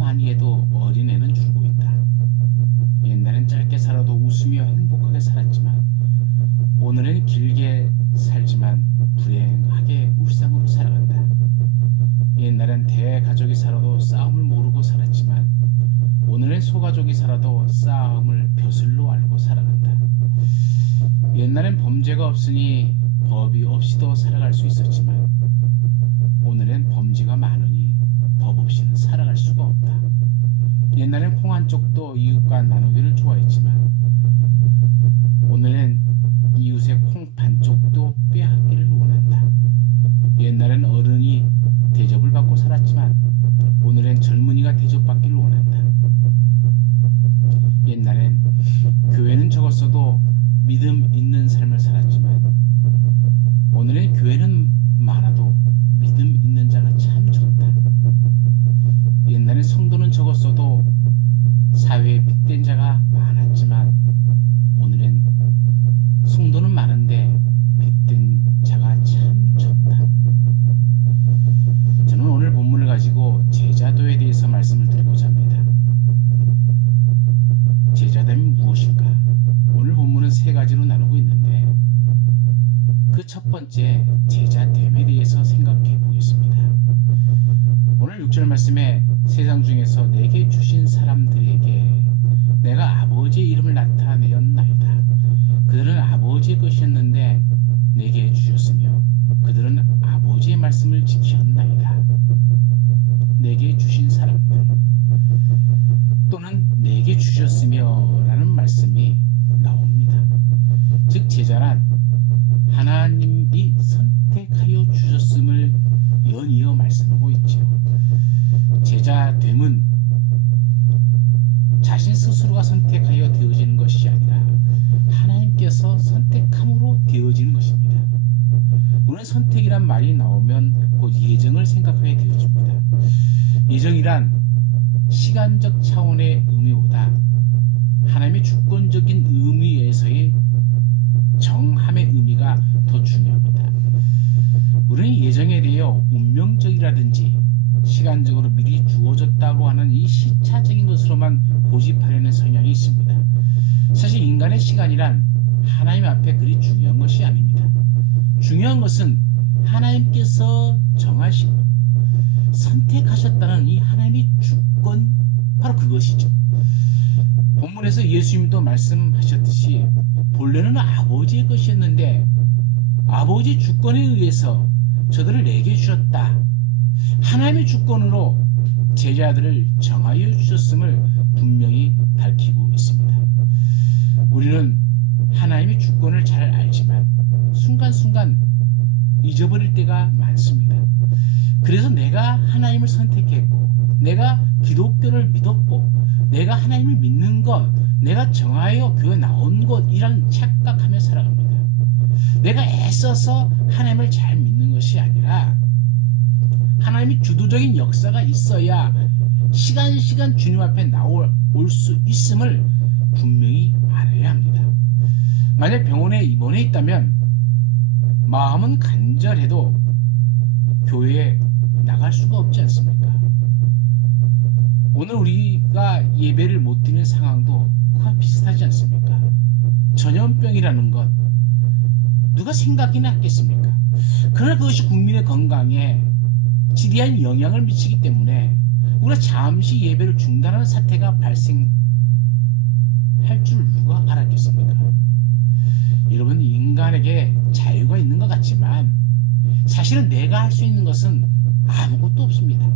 많이 해도 어린애는 줄고 있다. 옛날엔 짧게 살아도 웃으며 행복하게 살았지만 오늘은 길게 살지만 불행하게 울상으로 살아간다. 옛날엔 대가족이 살아도 싸움을 모르고 살았지만 오늘은 소가족이 살아도 싸움을 벼슬로 알고 살아간다. 옛날엔 범죄가 없으니 법이 없이도 살아갈 수 있었지만 오늘은 범죄가 많으니 법 없이는 살아갈 수가 없다. 옛날엔 콩 한 쪽도 이웃과 나누기를 좋아했지만 오늘은 이웃의 콩 반쪽도 빼앗기를 원한다. 옛날엔 어른이 대접을 받고 살았지만 오늘은 젊은이가 대접받기를 원한다. 옛날엔 교회는 적었어도 믿음 있는 삶을 살았지만 오늘은 교회는 많아도 믿음 있는 자가 참 좋다. 옛날엔 성도는 적었어도 사회에 빗댄 자가 많았지만 오늘은 성도는 많은데 빗댄 자가 참 적다. 저는 오늘 본문을 가지고 제자도에 대해서 말씀을 드리고자 합니다. 제자됨이 무엇인가? 오늘 본문은 세 가지로 나누고 있는데 그 첫 번째 제자됨에 대해서 생각해 보겠습니다. 오늘 6절 말씀에 세상 중에서 내게 주신 사람들에게 내가 아버지의 이름을 나타내었나이다. 그들은 아버지의 것이었는데 내게 주셨으며 그들은 아버지의 말씀을 지켰나이다. 내게 주신 사람들 또는 내게 주셨으며 라는 말씀이 나옵니다. 즉 제자란 하나님이 선택하여 주셨음을 연이어 말씀하고 있죠. 제자 됨은 자신 스스로가 선택하여 되어지는 것이 아니라 하나님께서 선택함으로 되어지는 것입니다. 오늘 선택이란 말이 나오면 곧 예정을 생각하게 되어집니다. 예정이란 시간적 차원의 의미보다 하나님의 주권적인 의미에서의 정함의 의미가 더 중요합니다. 우리는 예정에 대해 운명적이라든지 시간적으로 미리 주어졌다고 하는 이 시차적인 것으로만 고집하려는 성향이 있습니다. 사실 인간의 시간이란 하나님 앞에 그리 중요한 것이 아닙니다. 중요한 것은 하나님께서 정하시고 선택하셨다는 이 하나님의 주권 바로 그것이죠. 본문에서 예수님도 말씀하셨듯이 본래는 아버지의 것이었는데 아버지 주권에 의해서 저들을 내게 주셨다. 하나님의 주권으로 제자들을 정하여 주셨음을 분명히 밝히고 있습니다. 우리는 하나님의 주권을 잘 알지만 순간순간 잊어버릴 때가 많습니다. 그래서 내가 하나님을 선택했고, 내가 기독교를 믿었고, 내가 하나님을 믿는 것, 내가 정하여 교회 나온 것이라는 착각하며 살아갑니다. 내가 애써서 하나님을 잘 믿는 것이 아니라 하나님이 주도적인 역사가 있어야 시간 시간 주님 앞에 나올 수 있음을 분명히 알아야 합니다. 만약 병원에 입원해 있다면 마음은 간절해도 교회에 나갈 수가 없지 않습니까? 오늘 우리가 예배를 못 드리는 상황도 그와 비슷하지 않습니까? 전염병이라는 것 누가 생각이나 했겠습니까? 그러나 그것이 국민의 건강에 지대한 영향을 미치기 때문에 우리가 잠시 예배를 중단하는 사태가 발생할 줄 누가 알았겠습니까? 여러분 인간에게 자유가 있는 것 같지만 사실은 내가 할 수 있는 것은 아무것도 없습니다.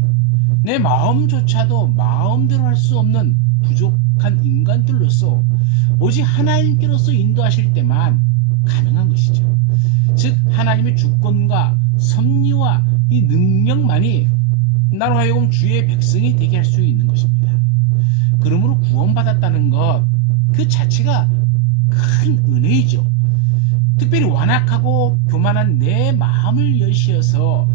내 마음조차도 마음대로 할 수 없는 부족한 인간들로서 오직 하나님께로서 인도하실 때만 가능한 것이죠. 즉 하나님의 주권과 섭리와 이 능력만이 나로 하여금 주의 백성이 되게 할 수 있는 것입니다. 그러므로 구원받았다는 것 그 자체가 큰 은혜이죠. 특별히 완악하고 교만한 내 마음을 여시어서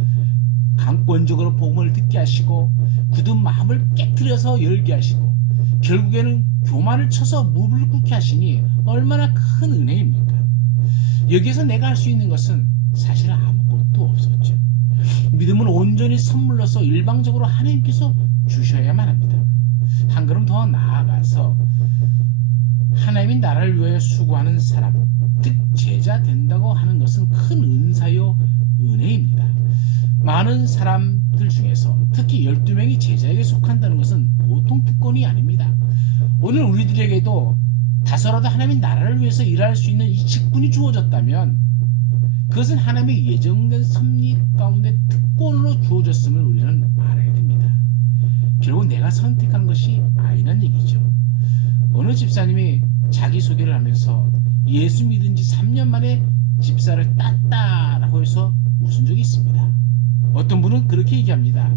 강권적으로 복음을 듣게 하시고 굳은 마음을 깨뜨려서 열게 하시고 결국에는 교만을 쳐서 무릎을 꿇게 하시니 얼마나 큰 은혜입니까? 여기에서 내가 할 수 있는 것은 사실 아무것도 없었죠. 믿음은 온전히 선물로서 일방적으로 하나님께서 주셔야만 합니다. 한 걸음 더 나아가서 하나님이 나라를 위하여 수고하는 사람, 즉 제자 된다고 하는 것은 큰 은사요 은혜입니다. 많은 사람들 중에서 특히 12명이 제자에게 속한다는 것은 보통 특권이 아닙니다. 오늘 우리들에게도 다소라도 하나님의 나라를 위해서 일할 수 있는 이 직분이 주어졌다면 그것은 하나님의 예정된 섭리 가운데 특권으로 주어졌음을 우리는 알아야 됩니다. 결국 내가 선택한 것이 아니란 얘기죠. 어느 집사님이 자기소개를 하면서 예수 믿은 지 3년 만에 집사를 땄다라고 해서 웃은 적이 있습니다. 어떤 분은 그렇게 얘기합니다.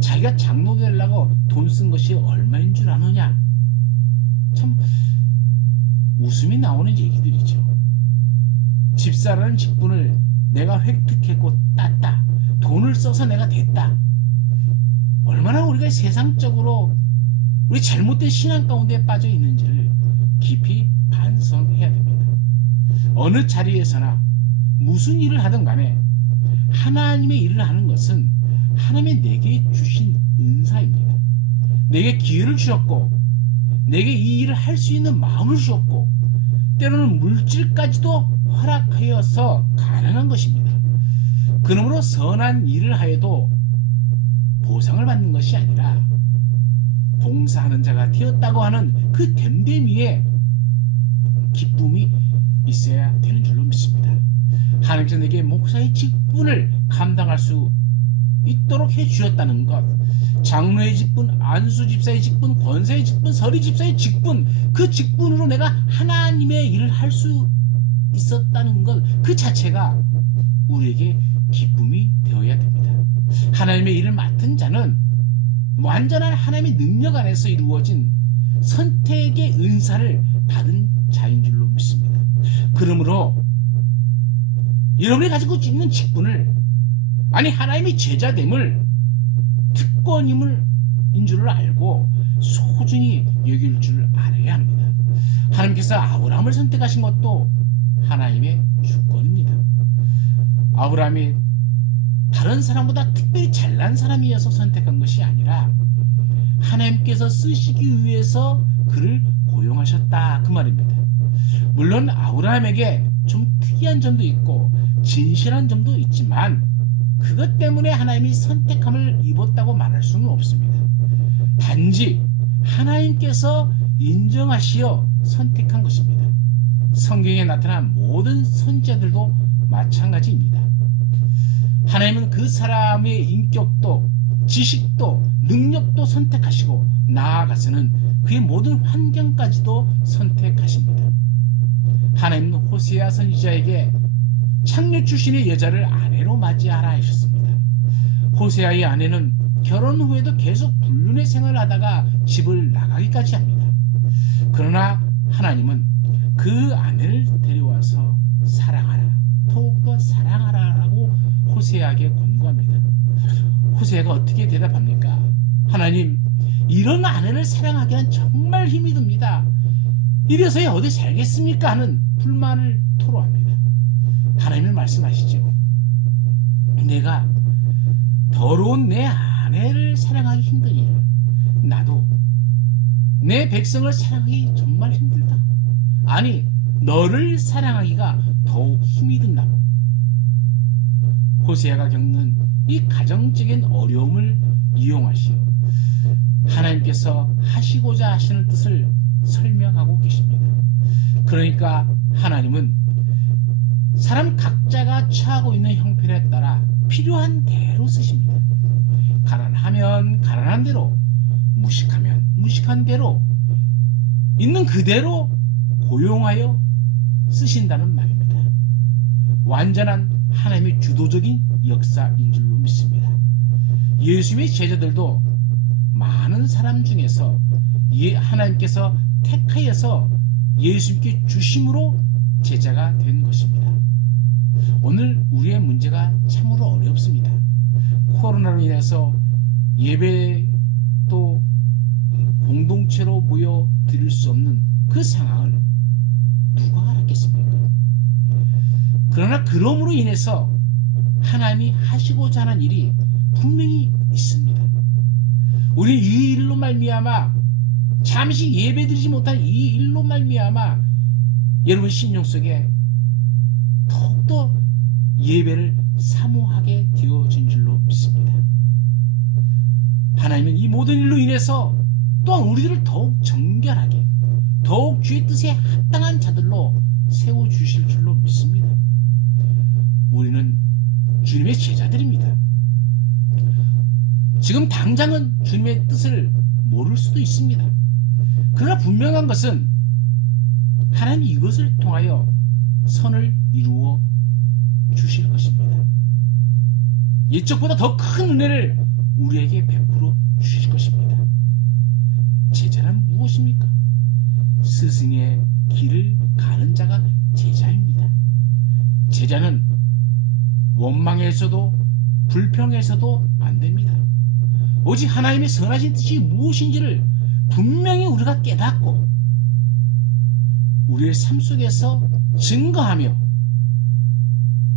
자기가 장로 되려고 돈 쓴 것이 얼마인 줄 아느냐? 참 웃음이 나오는 얘기들이죠. 집사라는 직분을 내가 획득했고 땄다. 돈을 써서 내가 됐다. 얼마나 우리가 세상적으로 우리 잘못된 신앙 가운데 빠져 있는지를 깊이 반성해야 됩니다. 어느 자리에서나 무슨 일을 하든 간에 하나님의 일을 하는 것은 하나님의 내게 주신 은사입니다. 내게 기회를 주셨고 내게 이 일을 할 수 있는 마음을 주셨고 때로는 물질까지도 허락하여서 가능한 것입니다. 그러므로 선한 일을 하여도 보상을 받는 것이 아니라 봉사하는 자가 되었다고 하는 그 됨됨이에 기쁨이 있어야 되는 줄로 믿습니다. 하나님께서 내게 목사의 직분을 감당할 수 있도록 해 주셨다는 것, 장로의 직분, 안수 집사의 직분, 권사의 직분, 서리 집사의 직분, 그 직분으로 내가 하나님의 일을 할 수 있었다는 것, 그 자체가 우리에게 기쁨이 되어야 됩니다. 하나님의 일을 맡은 자는 완전한 하나님의 능력 안에서 이루어진 선택의 은사를 받은 자인 줄로 믿습니다. 그러므로 여러분이 가지고 있는 직분을 아니 하나님의 제자됨을 특권임을 인 줄을 알고 소중히 여길 줄 알아야 합니다. 하나님께서 아브라함을 선택하신 것도 하나님의 주권입니다. 아브라함이 다른 사람보다 특별히 잘난 사람이어서 선택한 것이 아니라 하나님께서 쓰시기 위해서 그를 고용하셨다 그 말입니다. 물론 아브라함에게 좀 특이한 점도 있고 진실한 점도 있지만 그것 때문에 하나님이 선택함을 입었다고 말할 수는 없습니다. 단지 하나님께서 인정하시어 선택한 것입니다. 성경에 나타난 모든 선지자들도 마찬가지입니다. 하나님은 그 사람의 인격도 지식도 능력도 선택하시고 나아가서는 그의 모든 환경까지도 선택하십니다. 하나님은 호세아 선지자에게 창녀 출신의 여자를 아내로 맞이하라 하셨습니다. 호세아의 아내는 결혼 후에도 계속 불륜의 생활을 하다가 집을 나가기까지 합니다. 그러나 하나님은 그 아내를 데려와서 사랑하라. 더욱더 사랑하라라고 호세아에게 권고합니다. 호세아가 어떻게 대답합니까? 하나님, 이런 아내를 사랑하기는 정말 힘이 듭니다. 이래서야 어디 살겠습니까? 하는 불만을 토로합니다. 하나님은 말씀하시죠. 내가 더러운 내 아내를 사랑하기 힘드니 나도 내 백성을 사랑하기 정말 힘들다. 아니, 너를 사랑하기가 더욱 힘이 든다고. 호세아가 겪는 이 가정적인 어려움을 이용하시어 하나님께서 하시고자 하시는 뜻을 설명하고 계십니다. 그러니까 하나님은 사람 각자가 처하고 있는 형편에 따라 필요한 대로 쓰십니다. 가난하면 가난한 대로, 무식하면 무식한 대로, 있는 그대로 고용하여 쓰신다는 말입니다. 완전한 하나님의 주도적인 역사인 줄로 믿습니다. 예수님의 제자들도 많은 사람 중에서 예, 하나님께서 택하여서 예수님께 주심으로 제자가 된 것입니다. 오늘 우리의 문제가 참으로 어렵습니다. 코로나로 인해서 예배 또 공동체로 모여 드릴 수 없는 그 상황을 누가 알았겠습니까? 그러나 그럼으로 인해서 하나님이 하시고자 하는 일이 분명히 있습니다. 우리 이 일로 말미암아 잠시 예배드리지 못한 이 일로 말미암아 여러분 심령 속에 더욱더 예배를 사모하게 되어진 줄로 믿습니다. 하나님은 이 모든 일로 인해서 또한 우리들을 더욱 정결하게 더욱 주의 뜻에 합당한 자들로 세워 주실 줄로 믿습니다. 우리는 주님의 제자들입니다. 지금 당장은 주님의 뜻을 모를 수도 있습니다. 그러나 분명한 것은 하나님 이것을 통하여 선을 이루어 주실 것입니다. 이쪽보다 더 큰 은혜를 우리에게 베풀어 주실 것입니다. 제자란 무엇입니까? 스승의 길을 가는 자가 제자입니다. 제자는 원망에서도 불평에서도 안 됩니다. 오직 하나님의 선하신 뜻이 무엇인지를 분명히 우리가 깨닫고 우리의 삶 속에서 증거하며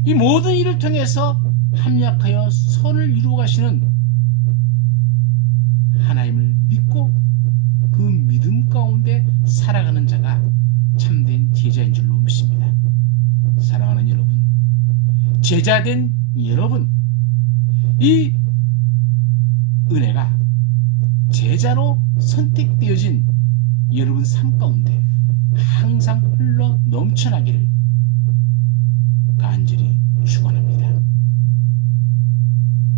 이 모든 일을 통해서 합력하여 선을 이루어 가시는 하나님을 믿고 그 믿음 가운데 살아가는 자가 참된 제자인 줄로 믿습니다. 사랑하는 여러분, 제자된 여러분, 이 은혜가 제자로 선택되어진 여러분 삶 가운데 항상 흘러 넘쳐나기를 간절히 축원합니다.